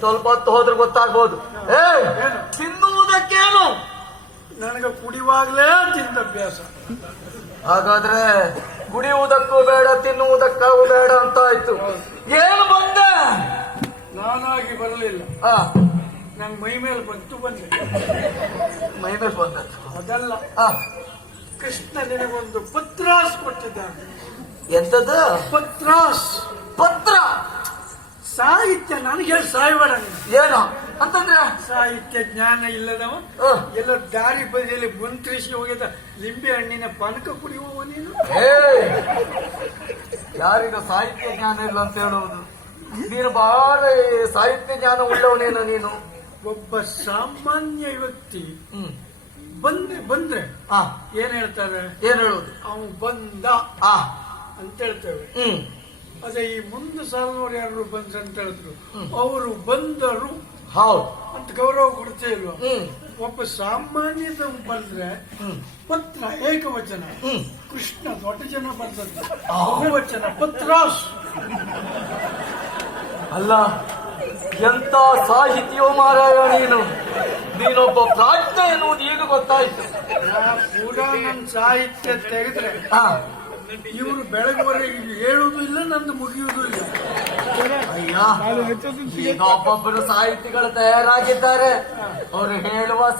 ಸ್ವಲ್ಪ ಹೊತ್ತು ಹೋದ್ರೆ ಗೊತ್ತಾಗ್ಬೋದು. ತಿನ್ನುವುದಕ್ಕೇನು? ನನಗೆ ಕುಡಿಯುವಾಗಲೇ ತಿಂದ ಅಭ್ಯಾಸ. ಹಾಗಾದ್ರೆ ಕುಡಿಯುವುದಕ್ಕೂ ಬೇಡ ತಿನ್ನುವುದಕ್ಕೂ ಬೇಡ ಅಂತ ಆಯ್ತು. ಏನು ಬಂದೆ? ನಾನಾಗಿ ಬರಲಿಲ್ಲ, ನಂಗೆ ಮೈ ಮೇಲೆ ಬಂತು ಬಂದೆ. ಮೈ ಮೇಲೆ ಬಂದದ್ದು ಅದಲ್ಲ, ಕೃಷ್ಣ ನಿನಗೊಂದು ಪತ್ರಾಸ್ ಕೊಟ್ಟಿದ್ದಾನೆ. ಎಂತದ ಪತ್ರಾಸ್? ಪತ್ರ? ಸಾಹಿತ್ಯ ನನಗೆ ಹೇಳಿ ಸಾಯಬೇಡ. ಏನು ಅಂತಂದ್ರೆ? ಸಾಹಿತ್ಯ ಜ್ಞಾನ ಇಲ್ಲದವ ಎಲ್ಲ ದಾರಿ ಬದಿಯಲ್ಲಿ ಮಂತ್ರಿಸಿ ಹೋಗಿದ್ದ ಲಿಂಬೆ ಹಣ್ಣಿನ ಪಾನಕ ಕುಡಿಯುವ ನೀನು. ಯಾರಿಗ ಸಾಹಿತ್ಯ ಜ್ಞಾನ ಇಲ್ಲ ಅಂತ ಹೇಳುವುದು? ನೀನು ಬಹಳ ಸಾಹಿತ್ಯ ಜ್ಞಾನ ಉಳ್ಳವನೇನು ನೀನು. ಒಬ್ಬ ಸಾಮಾನ್ಯ ವ್ಯಕ್ತಿ ಬಂದ್ರೆ ಏನ್ ಹೇಳ್ತಾರೆ? ಏನ್ ಹೇಳುವುದು? ಅವನು ಬಂದ ಅಂತ ಹೇಳ್ತೇವೆ. ಅದೇ ಈ ಮುಂದೆ ಸಾಲನವ್ರು ಯಾರು ಬಂದ್ರು ಅಂತ ಹೇಳಿದ್ರು, ಅವರು ಬಂದರು ಹೌದು ಅಂತ ಗೌರವ ಕೊಡ್ತೇ ಇಲ್ವಾ? ಒಬ್ಬ ಸಾಮಾನ್ಯದ ಬಂದ್ರೆ ಪತ್ರ ಏಕವಚನ, ಕೃಷ್ಣ ದೊಡ್ಡ ಜನ ಬಂದದ್ದು ಬಹುವಚನ ಪತ್ರಾಸ್. ಅಲ್ಲ, ಎಂತ ಸಾಹಿತ್ಯೋ ಮಾರಾಯ ನೀನು. ನೀನೊಬ್ಬ ಪ್ರಾಜ್ಞ ಎನ್ನುವುದು ಈಗ ಗೊತ್ತಾಯ್ತು. ಪೂರಾ ನನ್ನ ಸಾಹಿತ್ಯ ತೆಗೆದ್ರೆ ಇವರು ಬೆಳಗುವರೆಗೆ ಹೇಳುವುದು ಇಲ್ಲ, ನಂದು ಮುಗಿಯುವುದೂ ಇಲ್ಲ. ಅಯ್ಯ, ಈಗ ಒಬ್ಬೊಬ್ಬರು ಸಾಹಿತಿಗಳು ತಯಾರಾಗಿದ್ದಾರೆ. ಅವರು ಹೇಳುವ